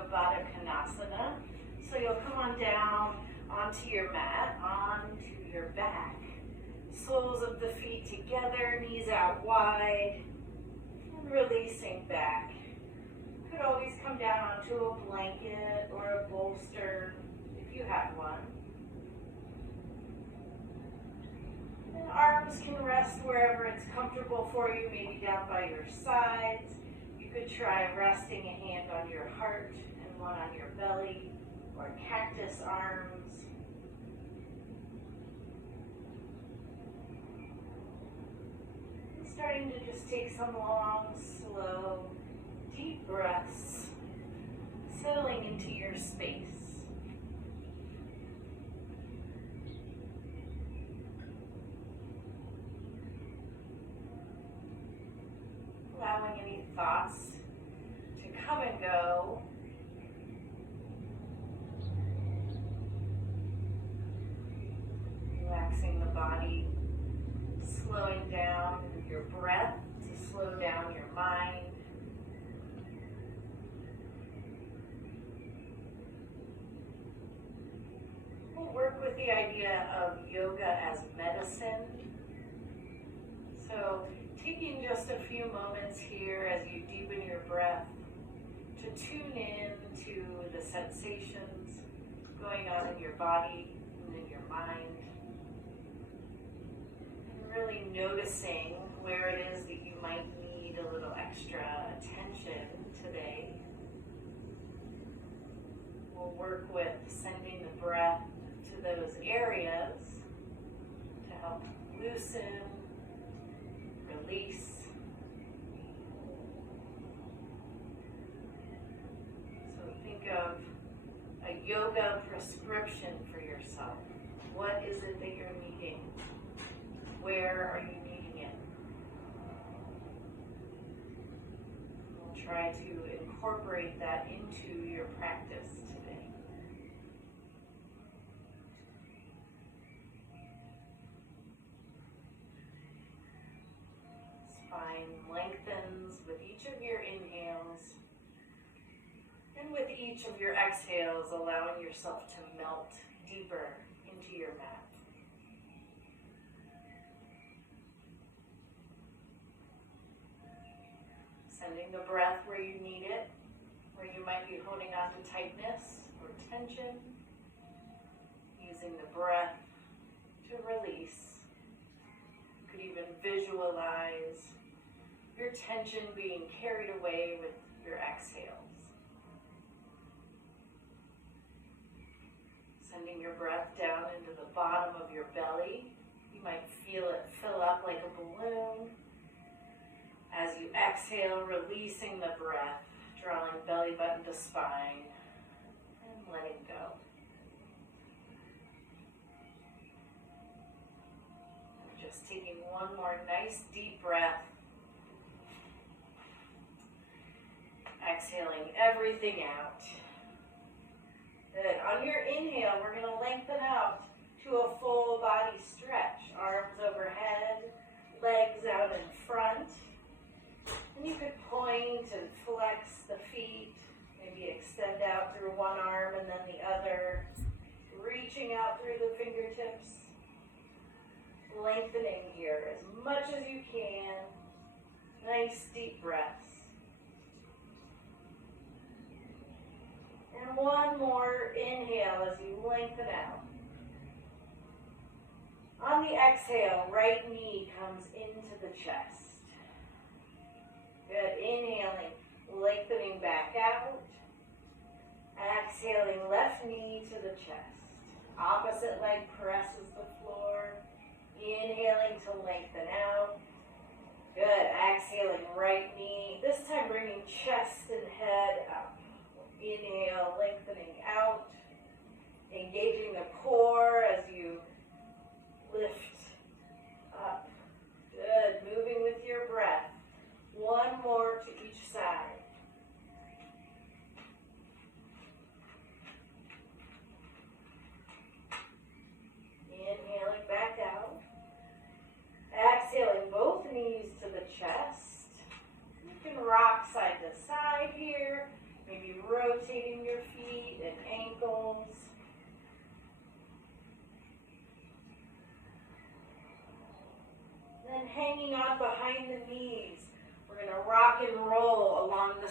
Konasana. So you'll come on down onto your mat, onto your back. Soles of the feet together, knees out wide, and releasing back. You could always come down onto a blanket or a bolster if you have one. And arms can rest wherever it's comfortable for you, maybe down by your sides. You could try resting a hand on your heart and one on your belly, or cactus arms. And starting to just take some long, slow, deep breaths, settling into your space. Allowing any thoughts to come and go. Relaxing the body, slowing down your breath to slow down your mind. We'll work with the idea of yoga as medicine. So taking just a few moments here as you deepen your breath to tune in to the sensations going on in your body and in your mind. And really noticing where it is that you might need a little extra attention today. We'll work with sending the breath to those areas to help loosen, release. So think of a yoga prescription for yourself. What is it that you're needing? Where are you needing it? We'll try to incorporate that into your practice today. Spine lengthens with each of your inhales, and with each of your exhales, allowing yourself to melt deeper into your mat. Sending the breath where you need it, where you might be holding on to tightness or tension. Using the breath to release. You could even visualize your tension being carried away with your exhales. Sending your breath down into the bottom of your belly. You might feel it fill up like a balloon. As you exhale, releasing the breath, drawing belly button to spine, and letting go. And just taking one more nice deep breath. Exhaling everything out. Good. On your inhale, we're going to lengthen out to a full body stretch. Arms overhead, legs out in front. And you could point and flex the feet, maybe extend out through one arm and then the other, reaching out through the fingertips, lengthening here as much as you can. Nice deep breaths. And one more inhale as you lengthen out. On the exhale, right knee comes into the chest. Good. Inhaling, lengthening back out. Exhaling, left knee to the chest. Opposite leg presses the floor. Inhaling to lengthen out. Good. Exhaling, right knee. This time bringing chest and head up. Inhale, lengthening out. Engaging the core as you lift up. Good. Moving with your breath. One more to each side. Inhaling back out. Exhaling both knees to the chest. You can rock side to side.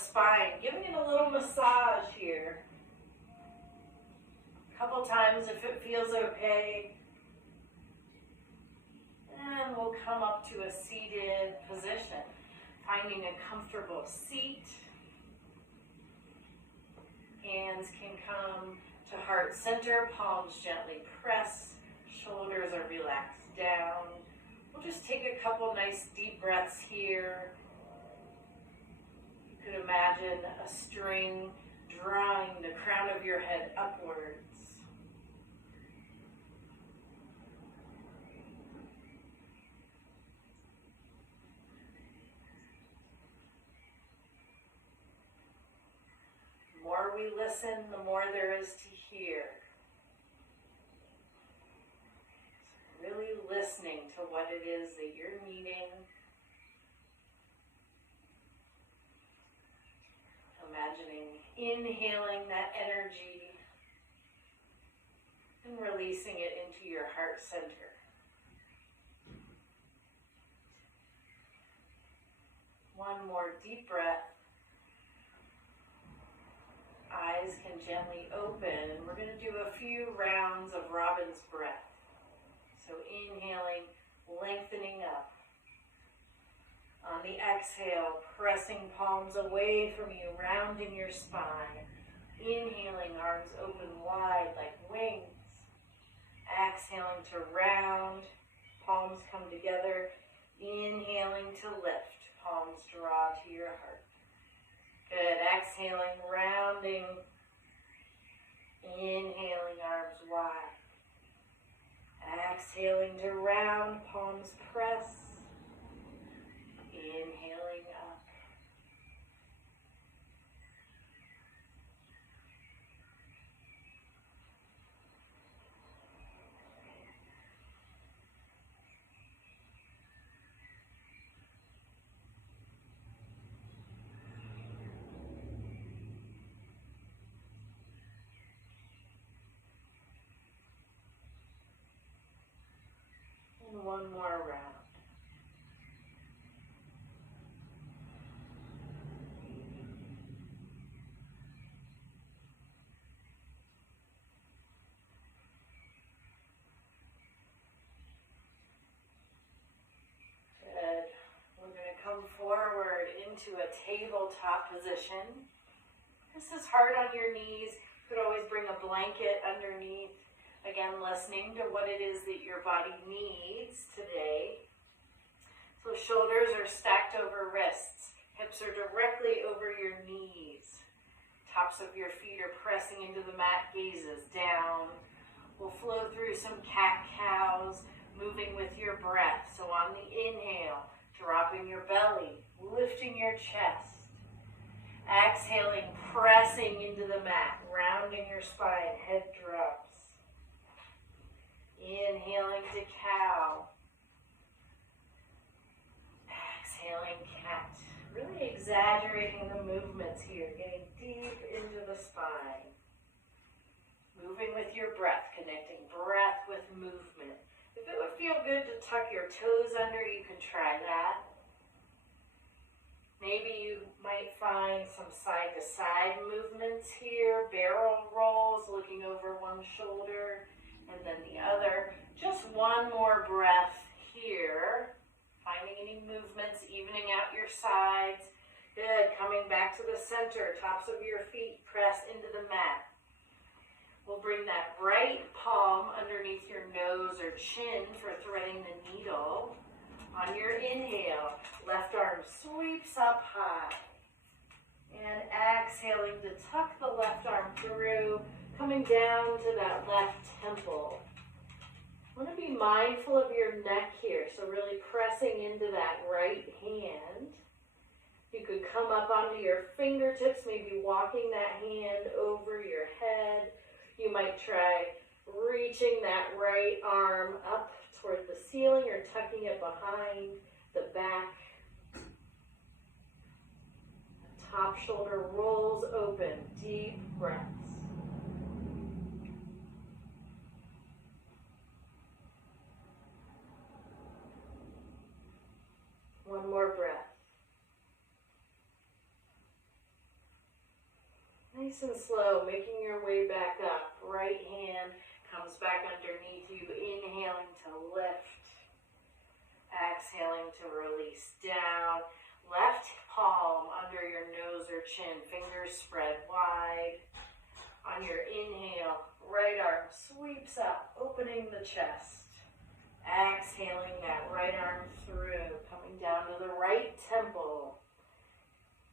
spine, giving it a little massage here. A couple times if it feels okay. And we'll come up to a seated position, finding a comfortable seat. Hands can come to heart center, palms gently press, shoulders are relaxed down. We'll just take a couple nice deep breaths here. You could imagine a string drawing the crown of your head upwards. The more we listen, the more there is to hear. Really listening to what it is that you're needing. Imagining inhaling that energy and releasing it into your heart center. One more deep breath. Eyes can gently open, and we're going to do a few rounds of robin's breath. So inhaling, lengthening up. On the exhale, pressing palms away from you, rounding your spine. Inhaling, arms open wide like wings. Exhaling to round, palms come together. Inhaling to lift, palms draw to your heart. Good, exhaling, rounding. Inhaling, arms wide. Exhaling to round, palms press. Inhaling up. And one more round. Come forward into a tabletop position. This is hard on your knees. You could always bring a blanket underneath. Again, listening to what it is that your body needs today. So shoulders are stacked over wrists. Hips are directly over your knees. Tops of your feet are pressing into the mat, gazes down. We'll flow through some cat-cows, moving with your breath. So on the inhale, dropping your belly, lifting your chest. Exhaling, pressing into the mat, rounding your spine, head drops. Inhaling to cow. Exhaling, cat. Really exaggerating the movements here, getting deep into the spine. Moving with your breath, connecting breath with movement. If it would feel good to tuck your toes under, you can try that. Maybe you might find some side-to-side movements here, barrel rolls, looking over one shoulder and then the other. Just one more breath here. Finding any movements, evening out your sides. Good, coming back to the center, tops of your feet press into the mat. We'll bring that right palm underneath your nose or chin for threading the needle. On your inhale, left arm sweeps up high. And exhaling to tuck the left arm through, coming down to that left temple. I want to be mindful of your neck here, so really pressing into that right hand. You could come up onto your fingertips, maybe walking that hand over your head. You might try reaching that right arm up toward the ceiling or tucking it behind the back. The top shoulder rolls open, deep breaths. One more breath. Nice and slow, making your way back up. Right hand comes back underneath you, inhaling to lift. Exhaling to release down. Left palm under your nose or chin, fingers spread wide. On your inhale, right arm sweeps up, opening the chest. Exhaling that right arm through, coming down to the right temple.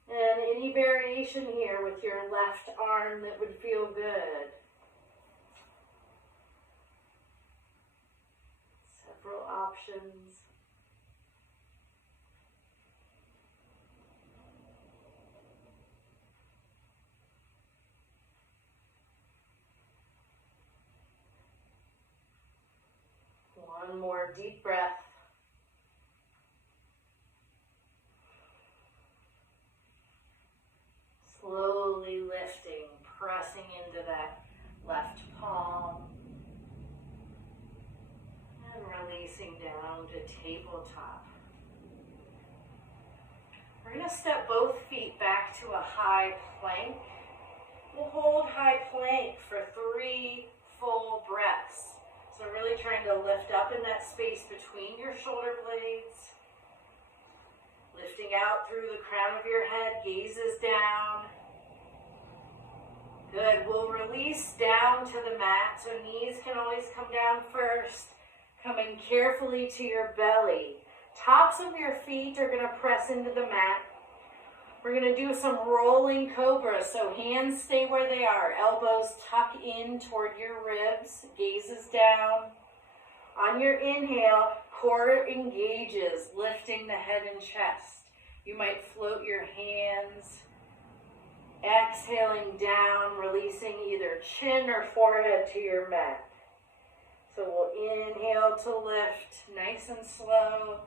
And any variation here with your left arm that would feel good. Several options. One more deep breath. Slowly lifting, pressing into that left palm. And releasing down to tabletop. We're going to step both feet back to a high plank. We'll hold high plank for 3 full breaths. So really trying to lift up in that space between your shoulder blades. Lifting out through the crown of your head, gazes down. Good, we'll release down to the mat, so knees can always come down first. Coming carefully to your belly. Tops of your feet are going to press into the mat. We're going to do some rolling cobra, so hands stay where they are. Elbows tuck in toward your ribs, gazes down. On your inhale, core engages, lifting the head and chest. You might float your hands. Exhaling down, releasing either chin or forehead to your mat. So we'll inhale to lift, nice and slow.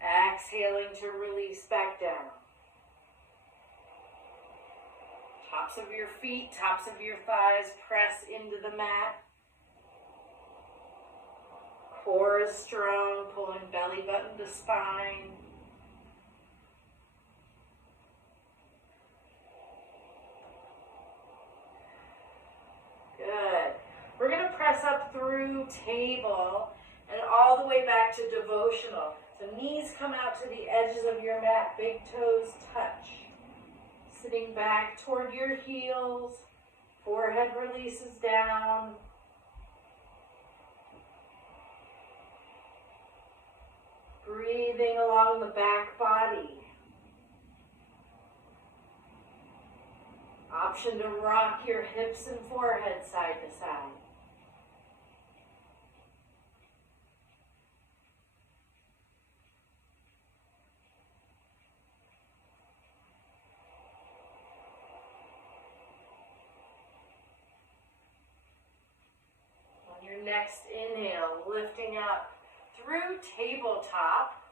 Exhaling to release back down. Tops of your feet, tops of your thighs, press into the mat. Core is strong, pulling belly button to spine. Good. We're going to press up through table and all the way back to devotional. So knees come out to the edges of your mat, big toes touch. Sitting back toward your heels, forehead releases down. Breathing along the back body. Option to rock your hips and forehead side to side. On your next inhale, lifting up through tabletop.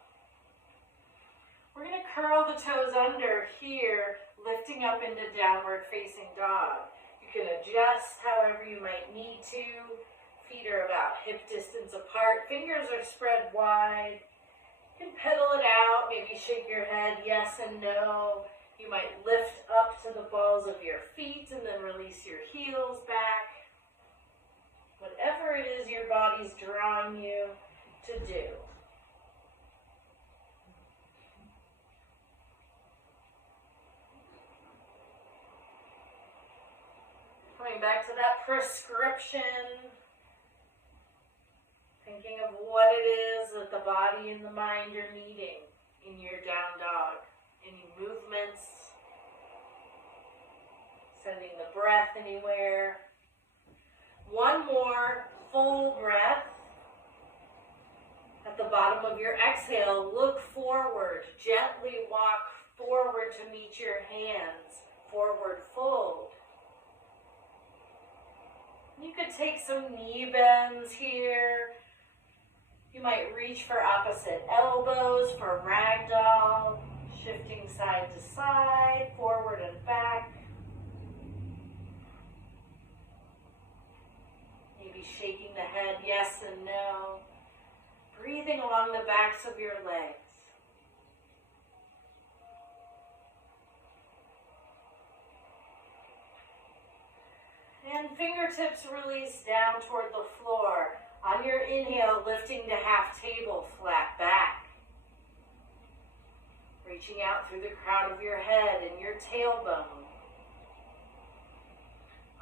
We're going to curl the toes under here, lifting up into downward facing dog. You can adjust however you might need to. Feet are about hip distance apart. Fingers are spread wide. You can pedal it out, maybe shake your head yes and no. You might lift up to the balls of your feet and then release your heels back. Whatever it is your body's drawing you to do. Coming back to that prescription, thinking of what it is that the body and the mind are needing in your down dog. Any movements, sending the breath anywhere. One more full breath. At the bottom of your exhale, look forward. Gently walk forward to meet your hands. Forward fold. You could take some knee bends here. You might reach for opposite elbows for ragdoll. Shifting side to side, forward and back. Maybe shaking the head yes and no. Breathing along the backs of your legs. And fingertips release down toward the floor. On your inhale, lifting to half table, flat back. Reaching out through the crown of your head and your tailbone.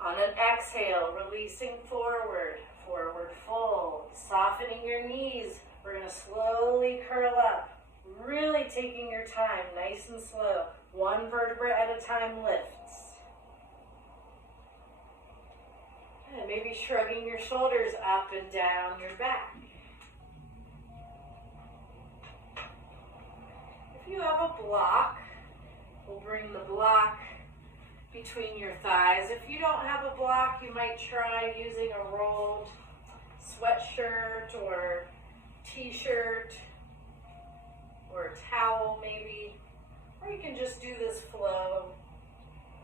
On an exhale, releasing forward, forward fold. Softening your knees. We're going to slowly curl up. Really taking your time, nice and slow. One vertebra at a time lifts. And maybe shrugging your shoulders up and down your back. If you have a block, we'll bring the block between your thighs. If you don't have a block, you might try using a rolled sweatshirt or t-shirt or a towel maybe. Or you can just do this flow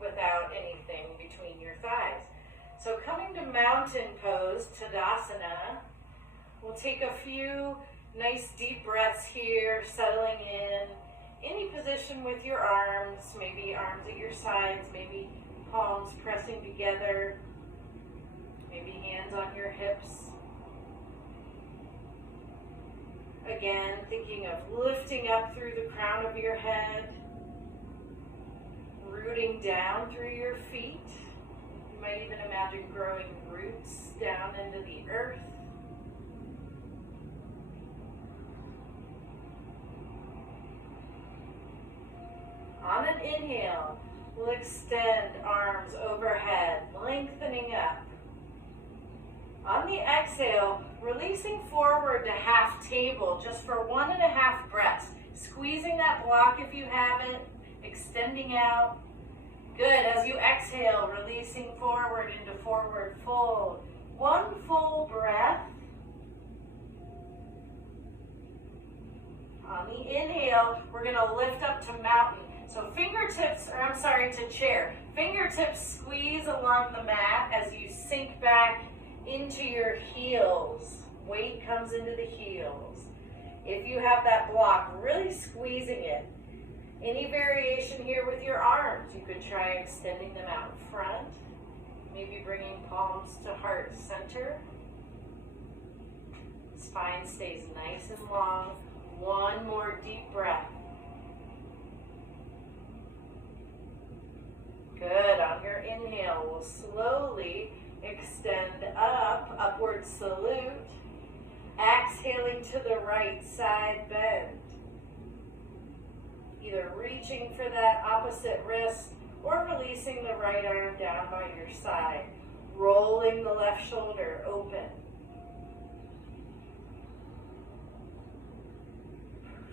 without anything between your thighs. So coming to mountain pose, Tadasana, we'll take a few nice deep breaths here, settling in. Any position with your arms, maybe arms at your sides, maybe palms pressing together, maybe hands on your hips. Again, thinking of lifting up through the crown of your head, rooting down through your feet. You might even imagine growing roots down into the earth. On an inhale, we'll extend arms overhead, lengthening up. On the exhale, releasing forward to half table, just for 1.5 breaths. Squeezing that block if you have it, extending out. Good, as you exhale, releasing forward into forward fold. One full breath. On the inhale, we're gonna lift up to mountain. So fingertips, to chair. Fingertips squeeze along the mat as you sink back into your heels. Weight comes into the heels. If you have that block, really squeezing it. Any variation here with your arms, you could try extending them out in front. Maybe bringing palms to heart center. Spine stays nice and long. One more deep breath. Good. On your inhale, we'll slowly extend up, upward salute. Exhaling to the right side bend. Either reaching for that opposite wrist or releasing the right arm down by your side. Rolling the left shoulder open.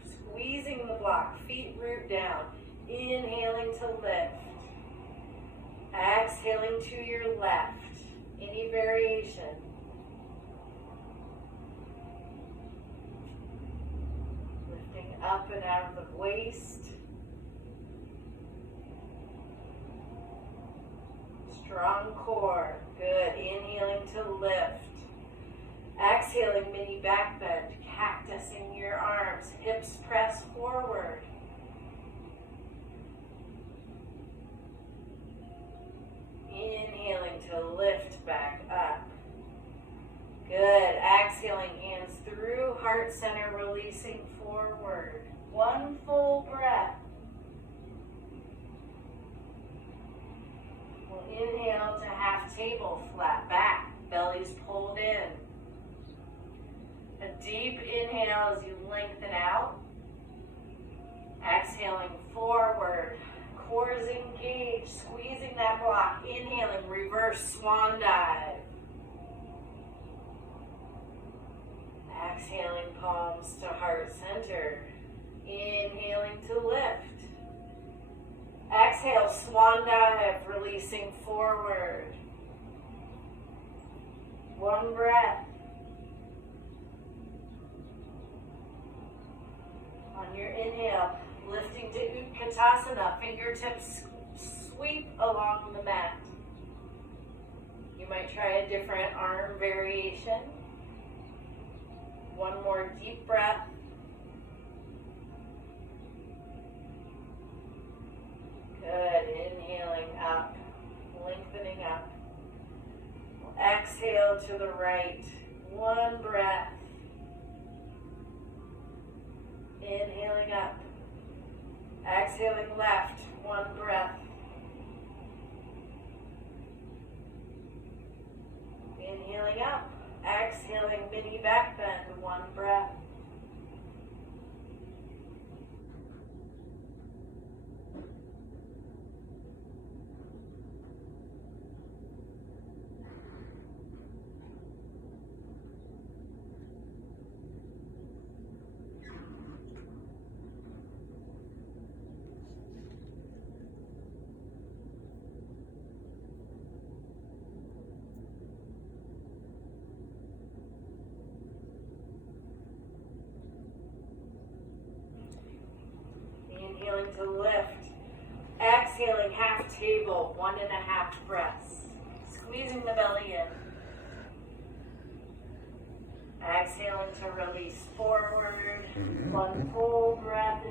Squeezing the block, feet root down. Inhaling to lift. Exhaling to your left. Any variation. Lifting up and out of the waist. Strong core. Good. Inhaling to lift. Exhaling, mini back bend. Cactusing your arms. Hips press forward. Inhaling to lift back up. Good. Exhaling, hands through heart center, releasing forward. One full breath. We'll inhale to half table, flat back, belly's pulled in. A deep inhale as you lengthen out. Exhaling forward. Core is engaged, squeezing that block. Inhaling, reverse swan dive. Exhaling, palms to heart center. Inhaling to lift. Exhale, swan dive, releasing forward. One breath. On your inhale, lifting to Utkatasana, fingertips sweep along the mat. You might try a different arm variation. One more deep breath. Good. Inhaling up, lengthening up. Exhale to the right. One breath. Inhaling up. Exhaling left. One breath. Inhaling up. Exhaling mini back bend. One breath. Inhaling to lift. Exhaling half table, 1.5 breaths. Squeezing the belly in. Exhaling to release forward. One full breath in.